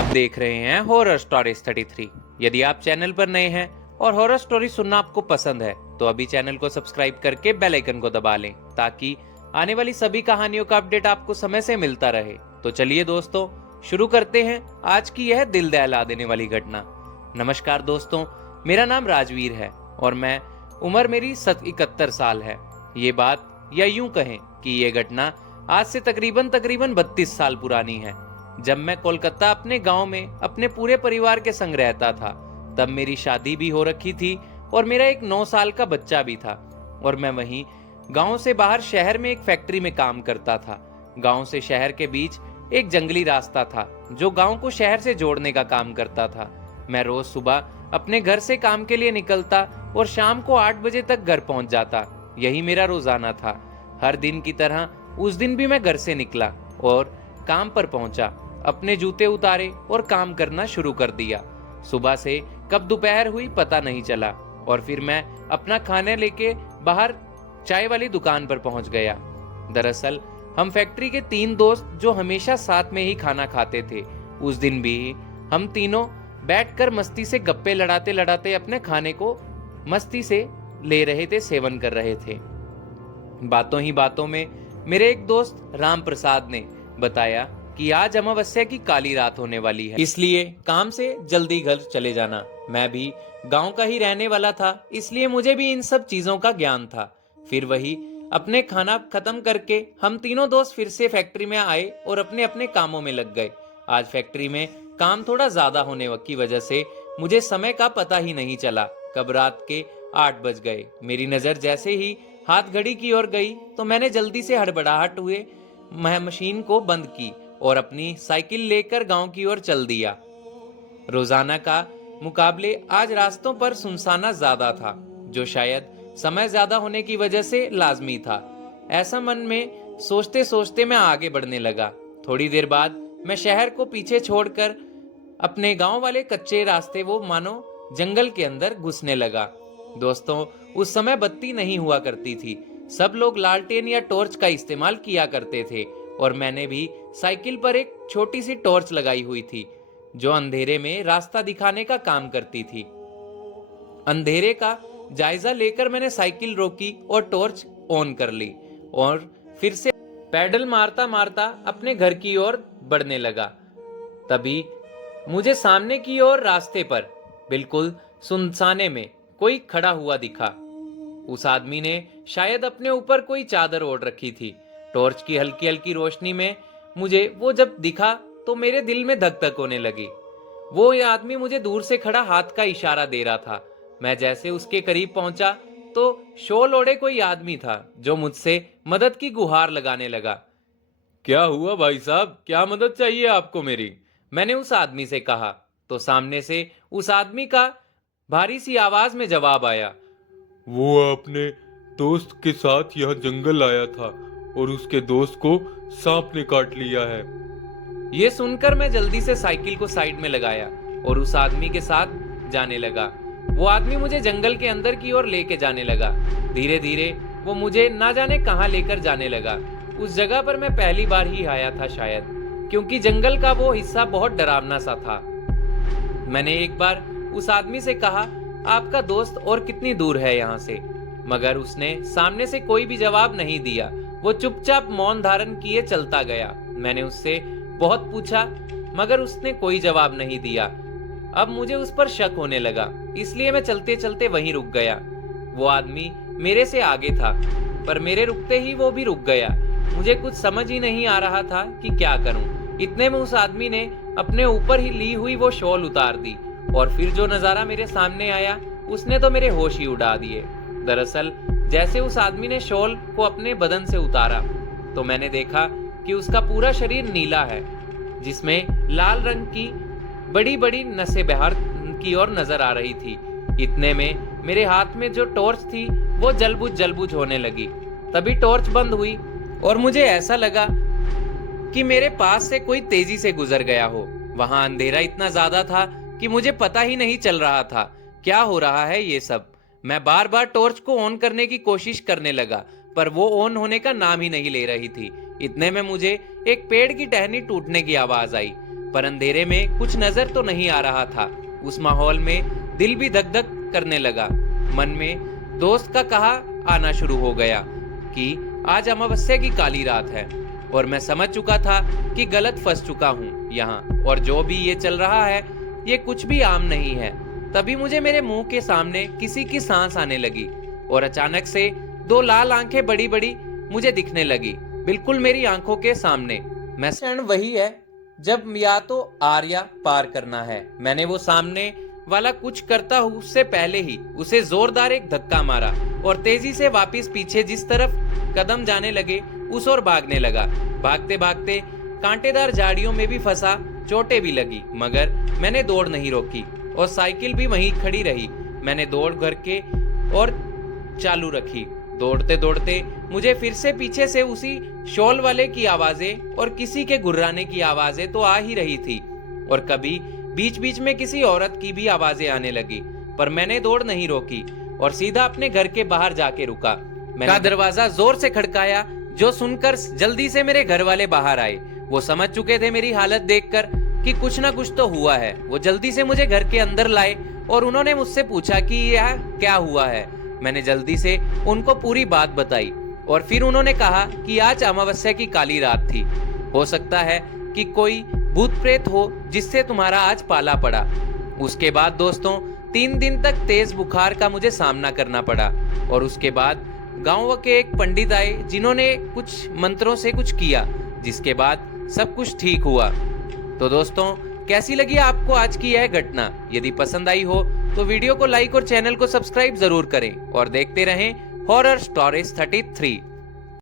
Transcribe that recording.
आप देख रहे हैं हॉरर स्टोरीज 33। यदि आप चैनल पर नए हैं और हॉरर स्टोरी सुनना आपको पसंद है तो अभी चैनल को सब्सक्राइब करके बेल आइकन को दबा लें ताकि आने वाली सभी कहानियों का अपडेट आपको समय से मिलता रहे। तो चलिए दोस्तों, शुरू करते हैं आज की यह दिल दहला देने वाली घटना। नमस्कार दोस्तों, मेरा नाम राजवीर है और उम्र मेरी 71 साल है। ये बात या यूं कहें कि ये घटना आज से तकरीबन 32 साल पुरानी है। जब मैं कोलकाता अपने गांव में अपने पूरे परिवार के संग रहता था, तब मेरी शादी भी हो रखी थी और मेरा एक 9 साल का बच्चा भी था और मैं वहीं गांव से बाहर शहर में एक फैक्ट्री में काम करता था। गांव से शहर के बीच एक जंगली रास्ता था जो गांव को शहर से जोड़ने का काम करता था। मैं रोज सुबह अपने घर से काम के लिए निकलता और शाम को 8 बजे तक घर पहुंच जाता। यही मेरा रोजाना था। हर दिन की तरह उस दिन भी मैं घर से निकला और काम पर पहुंचा, अपने जूते उतारे और काम करना शुरू कर दिया। सुबह से कब दोपहर हुई पता नहीं चला और फिर मैं अपना खाना लेके बाहर चाय वाली दुकान पर पहुंच गया। दरअसल हम फैक्ट्री के 3 दोस्त जो हमेशा साथ में ही खाना खाते थे, उस दिन भी हम तीनों बैठकर मस्ती से गप्पे लड़ाते लड़ाते अपने खाने को मस्ती से ले रहे थे, सेवन कर रहे थे। बातों ही बातों में मेरे एक दोस्त राम प्रसाद ने बताया कि आज अमावस्या की काली रात होने वाली है, इसलिए काम से जल्दी घर चले जाना। मैं भी गांव का ही रहने वाला था, इसलिए मुझे भी इन सब चीजों का ज्ञान था। फिर वही अपने खाना खत्म करके हम तीनों दोस्त फिर से फैक्ट्री में आए और अपने अपने कामों में लग गए। आज फैक्ट्री में काम थोड़ा ज्यादा होने की वजह से मुझे समय का पता ही नहीं चला कब रात के 8 बज गए। मेरी नजर जैसे ही हाथ घड़ी की ओर गई तो मैंने जल्दी से हड़बड़ाहट हुए मशीन को बंद की और अपनी साइकिल लेकर गांव की ओर चल दिया। रोजाना का मुकाबले आज रास्तों पर सुनसाना ज्यादा था, जो शायद समय ज्यादा होने की वजह से लाजमी था। ऐसा मन में सोचते सोचते मैं आगे बढ़ने लगा। थोड़ी देर बाद मैं शहर को पीछे छोड़कर अपने गांव वाले कच्चे रास्ते वो मानो जंगल के अंदर घुसने लगा। दोस्तों, उस समय बत्ती नहीं हुआ करती थी, सब लोग लालटेन या टॉर्च का इस्तेमाल किया करते थे और मैंने भी साइकिल पर एक छोटी सी टॉर्च लगाई हुई थी जो अंधेरे में रास्ता दिखाने का काम करती थी। अंधेरे का जायजा लेकर मैंने साइकिल रोकी और टॉर्च ऑन कर ली और फिर से पैडल मारता मारता अपने घर की ओर बढ़ने लगा। तभी मुझे सामने की ओर रास्ते पर बिल्कुल सुनसाने में कोई खड़ा हुआ दिखा। उस आदमी ने शायद अपने ऊपर कोई चादर ओढ़ रखी थी। टॉर्च की हल्की हल्की रोशनी में मुझे वो जब दिखा तो मेरे दिल में धक धक होने लगी। वो ये आदमी मुझे दूर से खड़ा हाथ का इशारा दे रहा था। मैं जैसे उसके करीब पहुंचा तो शॉल ओढ़े कोई आदमी था जो मुझसे मदद की गुहार लगाने लगा। क्या हुआ भाई साहब, क्या मदद चाहिए आपको मेरी? मैंने उस आदमी से कहा तो सामने से उस आदमी का भारी सी आवाज में जवाब आया, वो अपने दोस्त के साथ यह जंगल आया था और उसके दोस्त को सांप ने काट लिया है। ये सुनकर मैं जल्दी से साइकिल को साइड में लगाया और उस आदमी के साथ जाने लगा। वो आदमी मुझे जंगल के अंदर की ओर लेके जाने लगा। धीरे धीरे वो मुझे ना जाने कहां लेकर जाने लगा। उस जगह पर मैं पहली बार ही आया था शायद, क्योंकि जंगल का वो हिस्सा बहुत डरावना सा था। मैंने एक बार उस आदमी से कहा, आपका दोस्त और कितनी दूर है यहाँ से? मगर उसने सामने से कोई भी जवाब नहीं दिया। वो चुपचाप मौन धारण किए चलता गया। मैंने उससे बहुत पूछा मगर उसने कोई जवाब नहीं दिया। अब मुझे उस पर शक होने लगा, इसलिए मैं चलते चलते वहीं रुक गया। वो आदमी मेरे से आगे था पर मेरे रुकते ही वो भी रुक गया। मुझे कुछ समझ ही नहीं आ रहा था कि क्या करूं। इतने में उस आदमी ने अपने ऊपर ही ली हुई वो शॉल उतार दी और फिर जो नजारा मेरे सामने आया उसने तो मेरे होश ही उड़ा दिए। दरअसल जैसे उस आदमी ने शॉल को अपने बदन से उतारा तो मैंने देखा कि उसका पूरा शरीर नीला है, जिसमें लाल रंग की बड़ी बड़ी नसें बाहर की ओर नजर आ रही थी। इतने में मेरे हाथ में जो टॉर्च थी वो जलबुझ होने लगी। तभी टॉर्च बंद हुई और मुझे ऐसा लगा कि मेरे पास से कोई तेजी से गुजर गया हो। वहां अंधेरा इतना ज्यादा था कि मुझे पता ही नहीं चल रहा था क्या हो रहा है ये सब। मैं बार बार टॉर्च को ऑन करने की कोशिश करने लगा पर वो ऑन होने का नाम ही नहीं ले रही थी। इतने में मुझे एक पेड़ की टहनी टूटने की आवाज आई। पर अंधेरे में कुछ नजर तो नहीं आ रहा था। उस माहौल में दिल भी धक धक करने लगा। मन में दोस्त का कहा आना शुरू हो गया कि आज अमावस्या की काली रात है और मैं समझ चुका था कि गलत फंस चुका हूँ यहाँ, और जो भी ये चल रहा है ये कुछ भी आम नहीं है। तभी मुझे मेरे मुंह के सामने किसी की सांस आने लगी और अचानक से दो लाल आंखें बड़ी बड़ी मुझे दिखने लगी, बिल्कुल मेरी आंखों के सामने। मैं क्षण वही है जब या तो आर या पार करना है। मैंने वो सामने वाला कुछ करता हूँ उससे पहले ही उसे जोरदार एक धक्का मारा और तेजी से वापस पीछे जिस तरफ कदम जाने लगे उस ओर भागने लगा। भागते भागते कांटेदार झाड़ियों में भी फंसा, चोटें भी लगी, मगर मैंने दौड़ नहीं रोकी और साइकिल भी वहीं खड़ी रही। मैंने दौड़ घर के और चालू रखी। दौड़ते दौड़ते मुझे फिर से पीछे से उसी शॉल वाले की आवाजें और किसी के गुर्राने की आवाजें तो आ ही रही थी, और कभी बीच बीच में किसी औरत की भी आवाजें आने लगी। पर मैंने दौड़ नहीं रोकी और सीधा अपने घर के बाहर जाके रुका। मैंने दरवाजा जोर से खड़काया, जो सुनकर जल्दी से मेरे घर वाले बाहर आए। वो समझ चुके थे मेरी हालत देखकर कि कुछ ना कुछ तो हुआ है। वो जल्दी से मुझे घर के अंदर लाए और उन्होंने मुझसे पूछा कि यह क्या हुआ है। मैंने जल्दी से उनको पूरी बात बताई और फिर उन्होंने कहा कि आज अमावस्या की काली रात थी। हो सकता है कि कोई भूत प्रेत हो जिससे तुम्हारा आज पाला पड़ा। उसके बाद दोस्तों 3 दिन तक तेज बुखार का मुझे सामना करना पड़ा, और उसके बाद गांव के एक पंडित आए जिन्होंने कुछ मंत्रों से कुछ किया, जिसके बाद सब कुछ ठीक हुआ। तो दोस्तों कैसी लगी आपको आज की यह घटना? यदि पसंद आई हो तो वीडियो को लाइक और चैनल को सब्सक्राइब जरूर करें और देखते रहें हॉरर स्टोरीज 33।